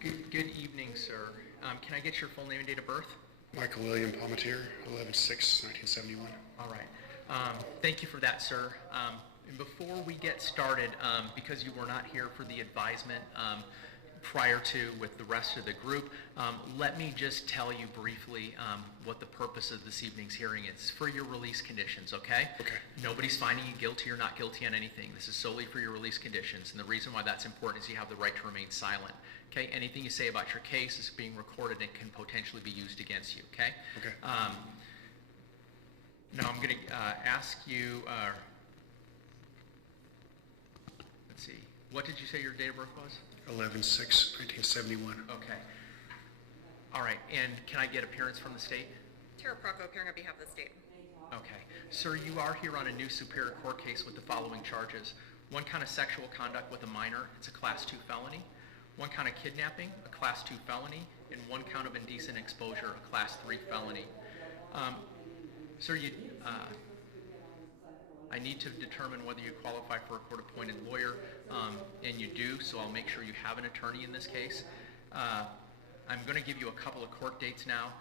Good evening, sir. Can I get your full name and date of birth? Michael William Palmatier, 11/6/1971. All right. Thank you for that, sir. And before we get started, because you were not here for the advisement prior to with the rest of the group, let me just tell you briefly what the purpose of this evening's hearing is for your release conditions, okay? Okay. Nobody's finding you guilty or not guilty on anything. This is solely for your release conditions, and the reason why that's important is you have the right to remain silent. Okay, anything you say about your case is being recorded and can potentially be used against you, okay? Okay. Now I'm going to ask you, let's see, what did you say your date of birth was? 11/6/1971. Okay. All right, and can I get appearance from the state? Tara Procco, appearing on behalf of the state. Okay. Sir, you are here on a new Superior Court case with the following charges. One count of sexual conduct with a minor, it's a Class 2 felony. One count of kidnapping, a Class 2 felony, and one count of indecent exposure, a Class 3 felony. Sir, I need to determine whether you qualify for a court-appointed lawyer, and you do, so I'll make sure you have an attorney in this case. I'm going to give you a couple of court dates now.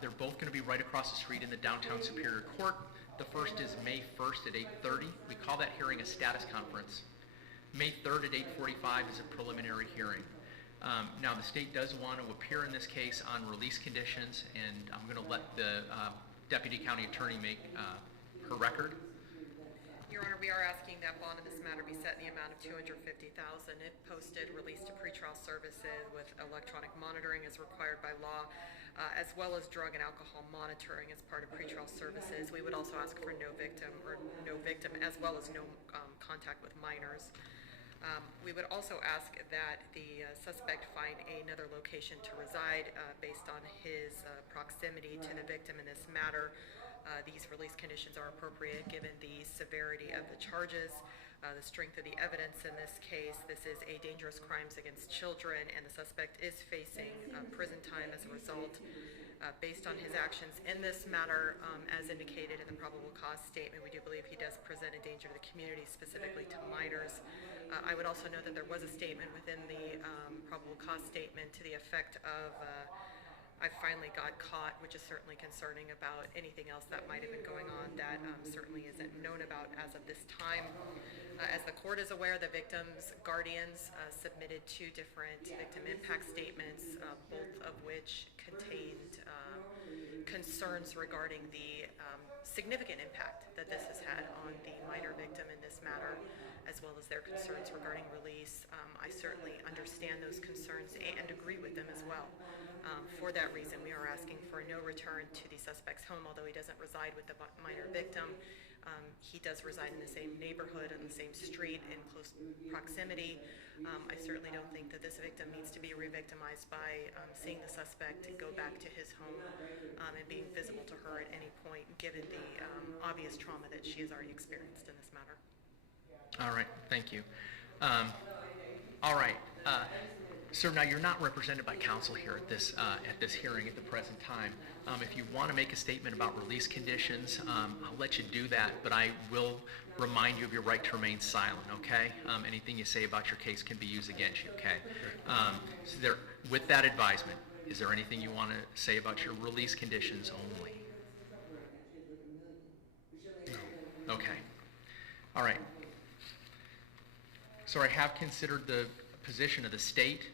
They're both going to be right across the street in the downtown Superior Court. The first is May 1st at 8:30. We call that hearing a status conference. May 3rd at 8:45 is a preliminary hearing. Now, the state does want to appear in this case on release conditions, and I'm going to let the Deputy County Attorney make her record. Your Honor, we are asking that bond in this matter be set in the amount of $250,000 if posted, released to pretrial services with electronic monitoring as required by law, as well as drug and alcohol monitoring as part of pretrial services. We would also ask for no victim as well as no contact with minors. We would also ask that the suspect find another location to reside based on his proximity to the victim in this matter. These release conditions are appropriate given the severity of the charges, the strength of the evidence in this case. This is a dangerous crimes against children, and the suspect is facing prison time as a result. Based on his actions in this matter, as indicated in the probable cause statement, we do believe he does present a danger to the community, specifically to minors. I would also note that there was a statement within the probable cause statement to the effect of I finally got caught, which is certainly concerning about anything else that might have been going on that certainly isn't known about as of this time. As the court is aware, the victim's guardians submitted 2 different victim impact statements, both of which contained concerns regarding the significant impact that this has had on the minor victim in this matter, as well as their concerns regarding release. I certainly understand those concerns and agree with them as well. For that reason, we are asking for no return to the suspect's home, although he doesn't reside with the minor victim. He does reside in the same neighborhood, on the same street, in close proximity. I certainly don't think that this victim needs to be re-victimized by seeing the suspect go back to his home and being visible to her at any point, given the obvious trauma that she has already experienced in this matter. All right, thank you. All right. Sir, now you're not represented by counsel here at this hearing at the present time. If you want to make a statement about release conditions, I'll let you do that, but I will remind you of your right to remain silent, okay? Anything you say about your case can be used against you, okay? So with that advisement, is there anything you want to say about your release conditions only? No. Okay. All right. So I have considered the position of the state.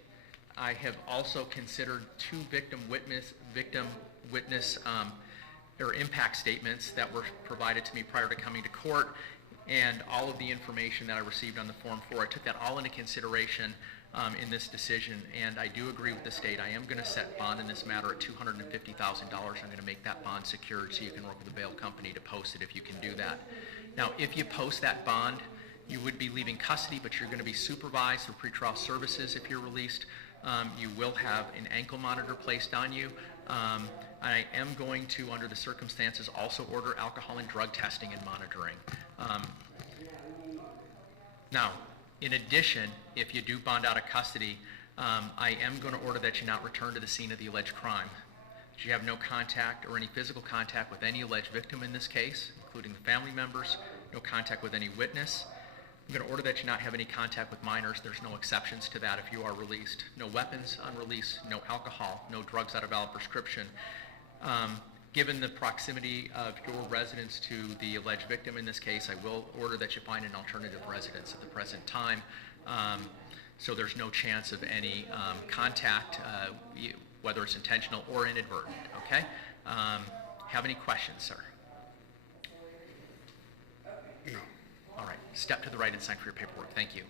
I have also considered 2 victim witness or impact statements that were provided to me prior to coming to court, and all of the information that I received on the Form 4. I took that all into consideration in this decision, and I do agree with the state. I am going to set bond in this matter at $250,000. I'm going to make that bond secured so you can work with the bail company to post it if you can do that. Now, if you post that bond, you would be leaving custody, but you're going to be supervised through pretrial services if you're released. You will have an ankle monitor placed on you. I am going to, under the circumstances, also order alcohol and drug testing and monitoring. Now, in addition, if you do bond out of custody, I am going to order that you not return to the scene of the alleged crime. That you have no contact or any physical contact with any alleged victim in this case, including the family members, no contact with any witness. I'm going to order that you not have any contact with minors. There's no exceptions to that if you are released. No weapons on release, no alcohol, no drugs out of valid prescription. Given the proximity of your residence to the alleged victim in this case, I will order that you find an alternative residence at the present time. So there's no chance of any contact, whether it's intentional or inadvertent, okay? Have any questions, sir? No. All right, step to the right and sign for your paperwork. Thank you.